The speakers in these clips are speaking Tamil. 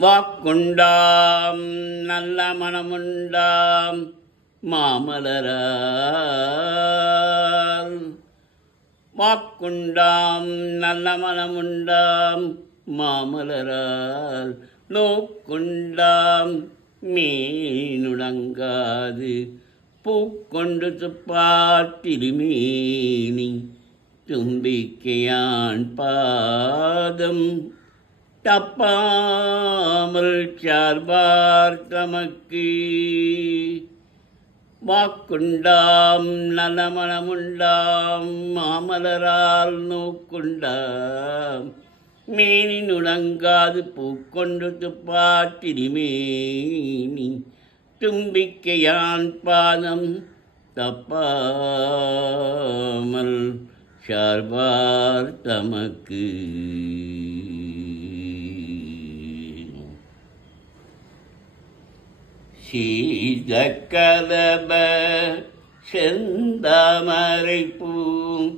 வாக்குண்டாம் நல்ல மனமுண்டாம் மாமலரால். வாக்குண்டாம் நல்ல மனமுண்டாம் மாமலரால். நோக்குண்டாம் மீனுடங்காது பூக்கொண்டு துப்பாத்திருமேனி தும்பிக்கையான் பாதம் தப்பாமல் சார்பார் தமக்கு. வாக்குண்டாம் நலமணமுண்டாம் மாமலரால். நோக்குண்டாம் மேனி நுடங்காது பூக்கொண்டு துப்பாத்திருமேனி தும்பிக்கையான் பாதம் தப்பாமல் சார்பார் தமக்கு. சீதக்கலப செந்தாமரை பூம்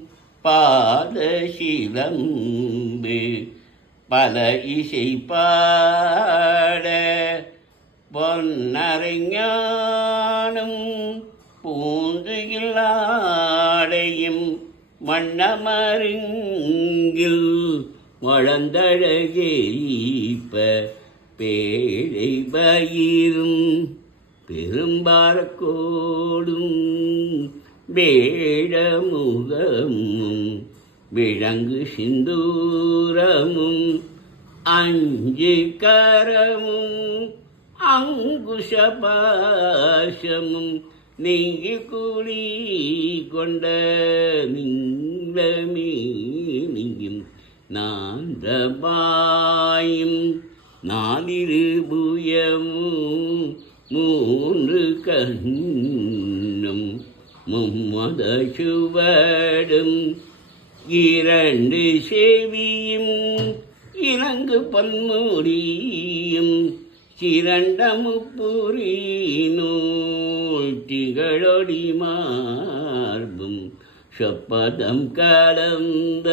பாத சிலம்பு பல இசை பாட பொன்னரைஞானும் பூந்துகில் ஆடையும் வண்ணமருங்கில் வளர்ந்தழகேப்ப பேழை பயிரும் பெரும்பாரக்கோடும் வேடமுகமும் விளங்கு சிந்தூரமும் அஞ்சு கரமும் அங்குஷபாசமும் நெய்கி கூலி கொண்ட நீளமேனியும் நாந்தபாயும் நாலிரு புயமும் மூன்று கண்ணும் மும்மத சுவடும் இரண்டு செவியும் இலங்கு பன்முடியும் சிரண்ட முப்புரி நூல் திகழொடி மார்பும் சொப்பதம் கலந்த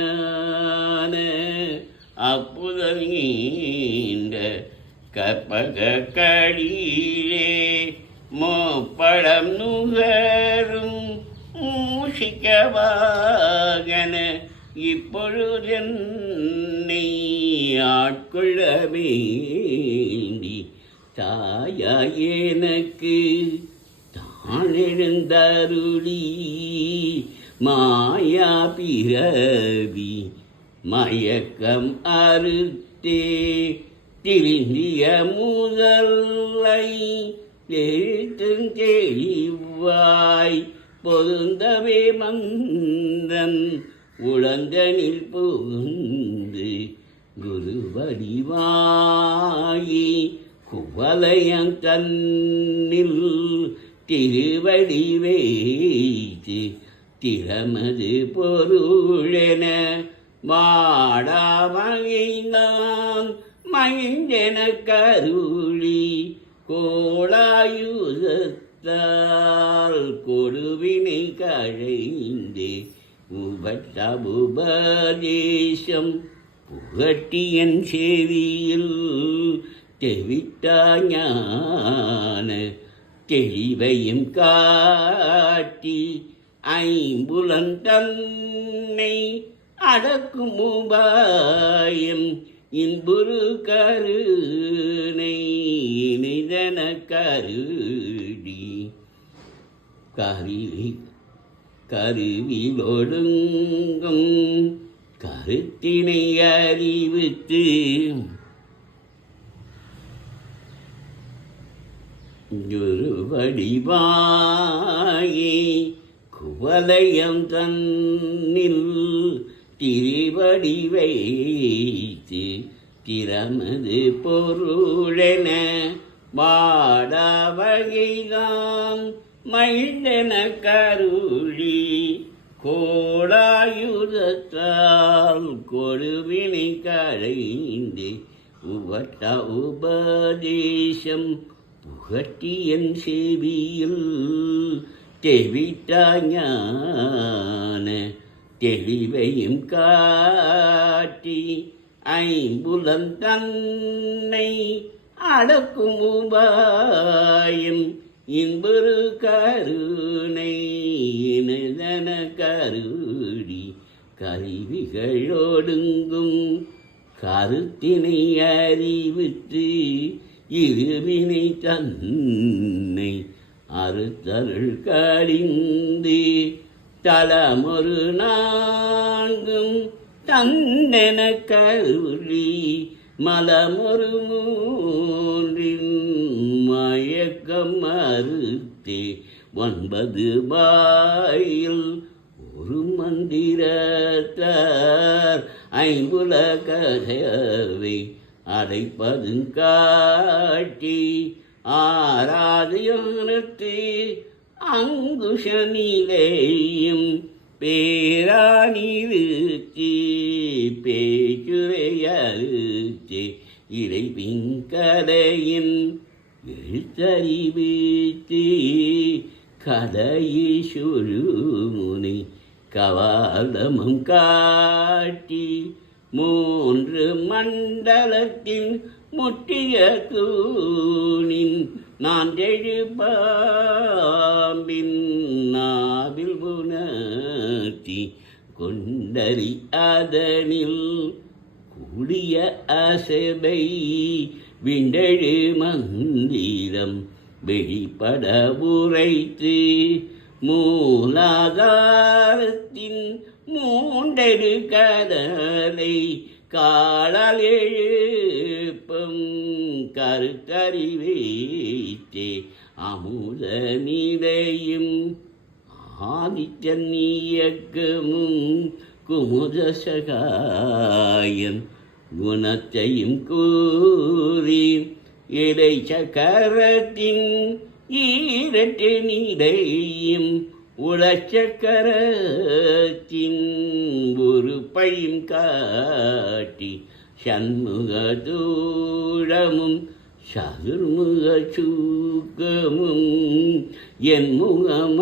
துரியமெஞ்ஞான அப்புதல் நீண்ட கற்பக கடிலே மோப்பழம் நுகரும் மூஷிக்கவாகன இப்பொழுதென்னை ஆட்கொள்ள வேண்டி தாயாய் எனக்கு தான் எழுந்தருளி மாயா பிறவி மயக்கம் அறுத்தே திருந்திய முதல்லை எழுத்தெளிவாய் பொருந்தவே மந்தன் உழந்தனில் புகுந்து குருவடிவாயி குவலயம் தன்னில் திருவடி வைத்து திறமது பொருளென வாடாவகைதான் மகிழ்ந்தென கருளி கோளாயுதத்தால் கொடுவினை கழைந்தே உபதேசம் புகட்டியன் செவியில் தெவிட்டாஞான தெளிவையும் காட்டி ஐம்புலன் தன்னை அடக்கும் உபாயம் இன்புரு கருணை நிதன கருடி கருவிலொடுங்கும் கருத்தினை அறிவித்து குருவடிவாயே குவலயம் தன்னில் திருவடி வைத்து திறமது பொருளென வாடாவகைதான் மகிழ்ந்தென கருளி கோளாயுதத்தால் கொடுவினை களைந்து உபதேசம் புகட்டியன் செவியில் தெவிட்டாஞான தெளிவையும் காட்டி காட்டி ஐம்புலன் தன்னை அடக்கும் உபாயம் இன்புறு கருணை இனதன கருடி கருவிகளோடுங்கும் கருத்தினை அறிவித்து இருவினை தன்னை அறுத்தருள் கடிந்து தலமொரு நான்கும் தந்தென கருளி மலமொரு மூன்றின் மயக்கம் மறுத்தே 9 பாயில் ஒரு மந்திரத்தார் ஐம்புலகதவை அடைப்பதும் காட்டி ஆராதயனத்து அங்குஷ நிலையும் பேரானிருத்தி பேச்சுரையறுத்தி இறைவின் கலையின் எழுத்தறிவித்து கதையீசுழுமுனை கவாலமும் காட்டி 3 மண்டலத்தின் முற்றிய தூணின் நான் எழுப்பாம்பின் நாவில் உணர்த்தி கொண்டறி அதனில் கூடிய அசபை விண்டழு மந்திரம் வெளிப்பட உரைத்து மூலாதாரத்தின் மூண்டெடு கதலை காலால் எழுப்பும் கருத்தறிவைத்தே அமுத நிலையும் ஆதித்தன் இயக்கமும் குமுத சகாயன் குணத்தையும் கூறி இலை சக்கரத்தின் 2 நிலையும் உளச்சக்கரத்தின் ஒரு பையும் காட்டி சண்முக தூழமும் சதுர்முக சூக்கமும் என் முகமாக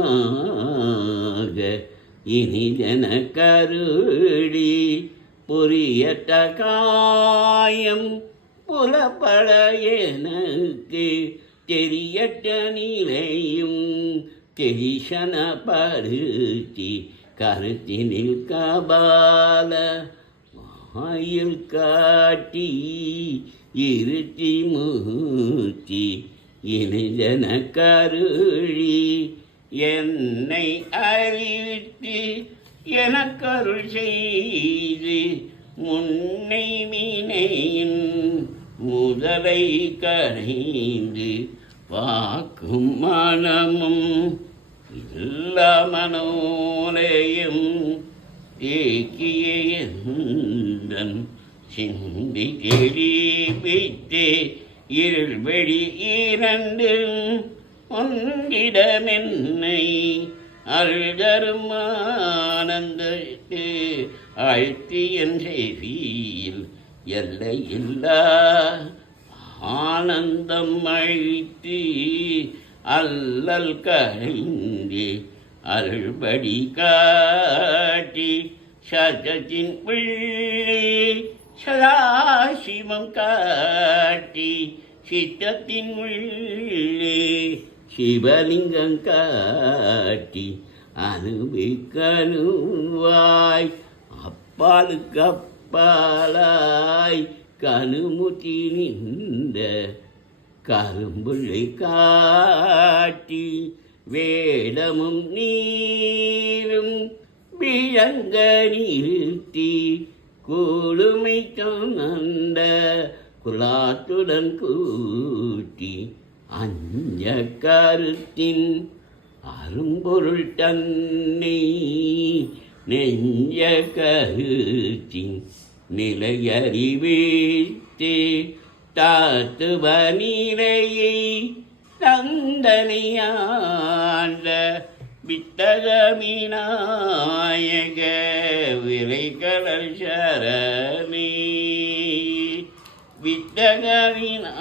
இனிதன கருடி பொரியட்ட காயம் புலப்பட எனக்கு தெரியட்ட நிலையும் தெரிசனப்படுத்தி கருத்தினில் கபால வாயில் காட்டி இருத்தி மூர்த்தி இனிதன கருளி என்னை அறிவித்து எனக்கருள் செய்து முன்னை வினையின் முதலை கரைந்து வாக்கும் மனமும் இல்லா மனோலயம் தேக்கியன் சிந்தி தெரிவித்தே இருள் வெளி 2 ஒன்றிடமென்னை அருள்தரும் ஆனந்தத்து ஆழ்த்தியன் செவியில் எல்லையில்லா ஆனந்தம் அழித்து அல்லல் கழிந்து அருள்படி காட்டி சதத்தின் பிள்ளை சதாசிவம் காட்டி சித்தத்தின் உள்ளே சிவலிங்கம் காட்டி அணுவிக்கணுவாய் அப்பாலுக்கு அப்பாலாய் கணுமுத்தி நின்ற கரும்புள்ளை காட்டி வேடமும் நீரும் விளங்க நிறுத்தி கூடுமை தந்த குலாத்துடன் கூட்டி அஞ்ச கருத்தின் அரும்பொருள் தன்னை நெஞ்ச கருத்தின் நிலையறிவித்து தாத்துவ நிலையை தந்தனையாண்ட வித்தகமிநாயக விரைகடல் சரணி வித்தகவினா